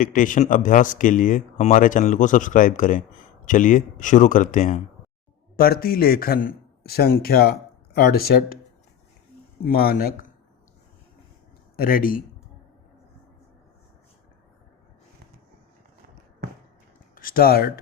Dictation अभ्यास के लिए हमारे चैनल को सब्सक्राइब करें। चलिए शुरू करते हैं। प्रतिलेखन संख्या 68 मानक रेडी। स्टार्ट।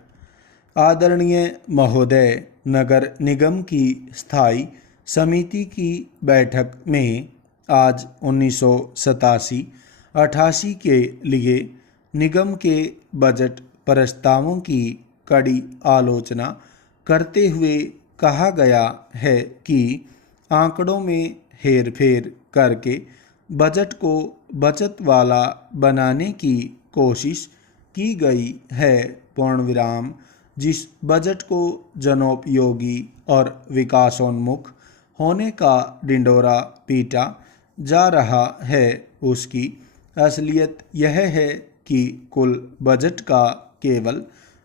आदरणीय महोदय, नगर निगम की स्थायी समिति की बैठक में आज 1987-88 के लिए निगम के बजट प्रस्तावों की कड़ी आलोचना करते हुए कहा गया है कि आंकड़ों में हेरफेर करके बजट को बचत वाला बनाने की कोशिश की गई है। पूर्णविराम। जिस बजट को जनोपयोगी और विकासोन्मुख होने का ढिंढोरा पीटा जा रहा है, उसकी असलियत यह है कि कुल बजट का केवल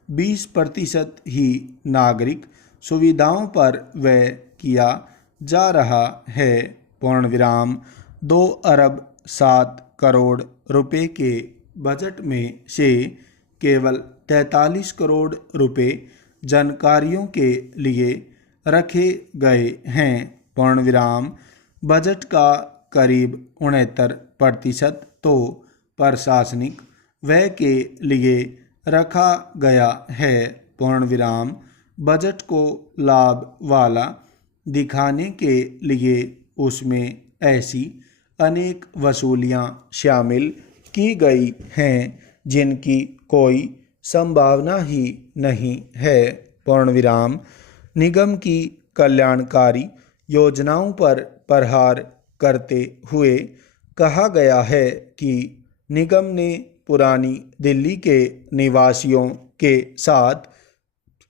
20% ही नागरिक सुविधाओं पर व्यय किया जा रहा है। पूर्णविराम। 2 अरब 7 करोड़ रुपए के बजट में से केवल 43 करोड़ रुपए जनकार्यों के लिए रखे गए हैं। पूर्णविराम। बजट का करीब 69% तो प्रशासनिक व्यय के लिए रखा गया है। पूर्णविराम। बजट को लाभ वाला दिखाने के लिए उसमें ऐसी अनेक वसूलियां शामिल की गई हैं जिनकी कोई संभावना ही नहीं है। पूर्णविराम। निगम की कल्याणकारी योजनाओं पर प्रहार करते हुए कहा गया है कि निगम ने पुरानी दिल्ली के निवासियों के साथ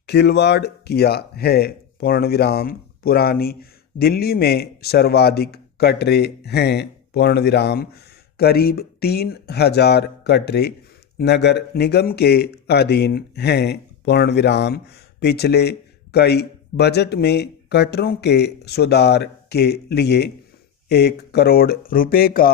खिलवाड़ किया है। पूर्णविराम। पुरानी दिल्ली में सर्वाधिक कटरे हैं। पूर्णविराम। करीब 3000 कटरे नगर निगम के अधीन हैं। पूर्णविराम। पिछले कई बजट में कटरों के सुधार के लिए 1 करोड़ रुपए का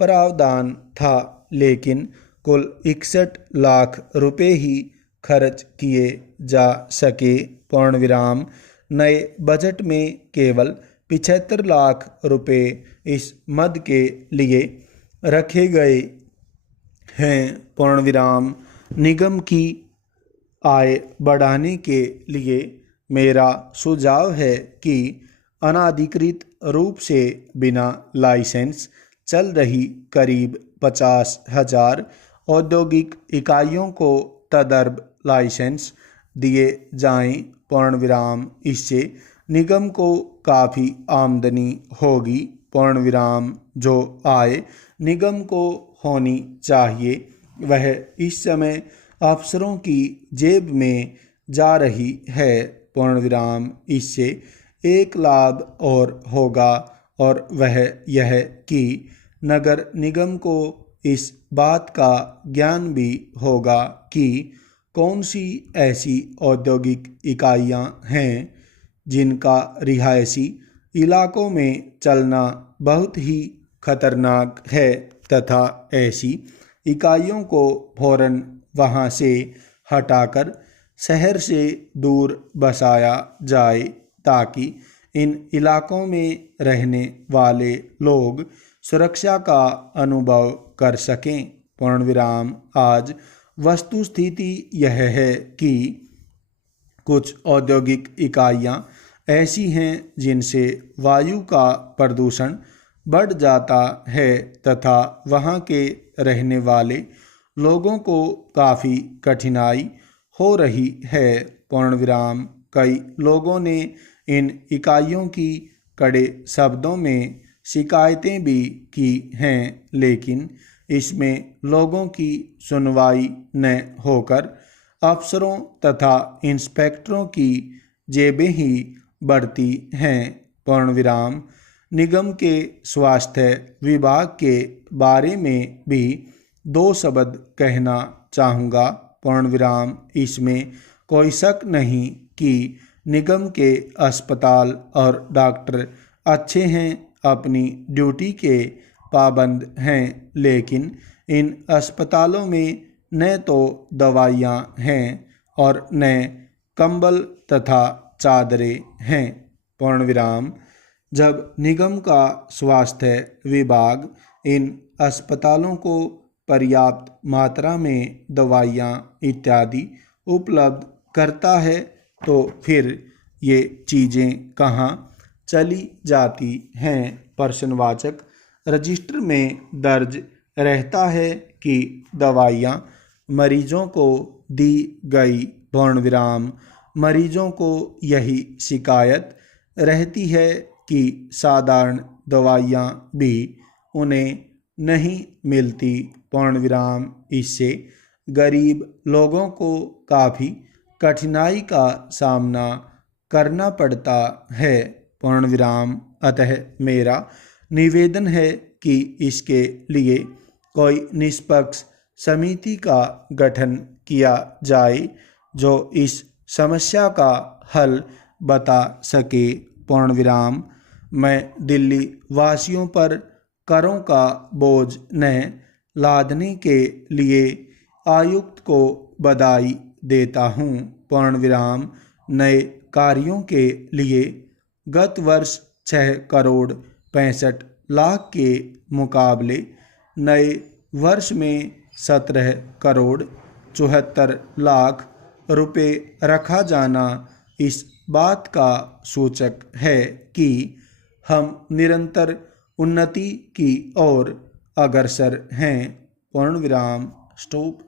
प्रावधान था, लेकिन कुल 61 लाख रुपए ही खर्च किए जा सके। पूर्णविराम। नए बजट में केवल 75 लाख रुपए इस मद के लिए रखे गए हैं। पूर्णविराम। निगम की आय बढ़ाने के लिए मेरा सुझाव है कि अनाधिकृत रूप से बिना लाइसेंस चल रही करीब 50,000 औद्योगिक इकाइयों को तदर्भ लाइसेंस दिए जाएं। पूर्णविराम। इससे निगम को काफ़ी आमदनी होगी। पूर्णविराम। जो आय निगम को होनी चाहिए वह इस समय अफसरों की जेब में जा रही है। पूर्णविराम। इससे एक लाभ और होगा और वह यह कि नगर निगम को इस बात का ज्ञान भी होगा कि कौन सी ऐसी औद्योगिक इकाइयां हैं जिनका रिहायशी इलाकों में चलना बहुत ही खतरनाक है तथा ऐसी इकाइयों को फौरन वहां से हटाकर शहर से दूर बसाया जाए ताकि इन इलाकों में रहने वाले लोग सुरक्षा का अनुभव कर सकें। पूर्णविराम। आज वस्तुस्थिति यह है कि कुछ औद्योगिक इकाइयां ऐसी हैं जिनसे वायु का प्रदूषण बढ़ जाता है तथा वहां के रहने वाले लोगों को काफ़ी कठिनाई हो रही है। पूर्णविराम। कई लोगों ने इन इकाइयों की कड़े शब्दों में शिकायतें भी की हैं, लेकिन इसमें लोगों की सुनवाई न होकर अफसरों तथा इंस्पेक्टरों की जेबें ही बढ़ती हैं। पूर्णविराम। निगम के स्वास्थ्य विभाग के बारे में भी 2 शब्द कहना चाहूँगा। पूर्णविराम। इसमें कोई शक नहीं कि निगम के अस्पताल और डॉक्टर अच्छे हैं, अपनी ड्यूटी के पाबंद हैं, लेकिन इन अस्पतालों में न तो दवाइयाँ हैं और न कंबल तथा चादरें हैं। पूर्ण विराम। जब निगम का स्वास्थ्य विभाग इन अस्पतालों को पर्याप्त मात्रा में दवाइयाँ इत्यादि उपलब्ध करता है तो फिर ये चीज़ें कहाँ चली जाती हैं। प्रश्नवाचक। रजिस्टर में दर्ज रहता है कि दवाइयाँ मरीजों को दी गई। पूर्ण विराम। मरीजों को यही शिकायत रहती है कि साधारण दवाइयाँ भी उन्हें नहीं मिलती। पूर्ण विराम। इससे गरीब लोगों को काफ़ी कठिनाई का सामना करना पड़ता है। पूर्ण विराम। अतः मेरा निवेदन है कि इसके लिए कोई निष्पक्ष समिति का गठन किया जाए जो इस समस्या का हल बता सके। पूर्ण विराम। मैं दिल्ली वासियों पर करों का बोझ न लादने के लिए आयुक्त को बधाई देता हूँ। पूर्ण विराम। नए कार्यों के लिए गत वर्ष 6 करोड़ 65 लाख के मुकाबले नए वर्ष में 17 करोड़ 74 लाख रुपए रखा जाना इस बात का सूचक है कि हम निरंतर उन्नति की ओर अग्रसर हैं। पूर्ण विराम। स्टॉप।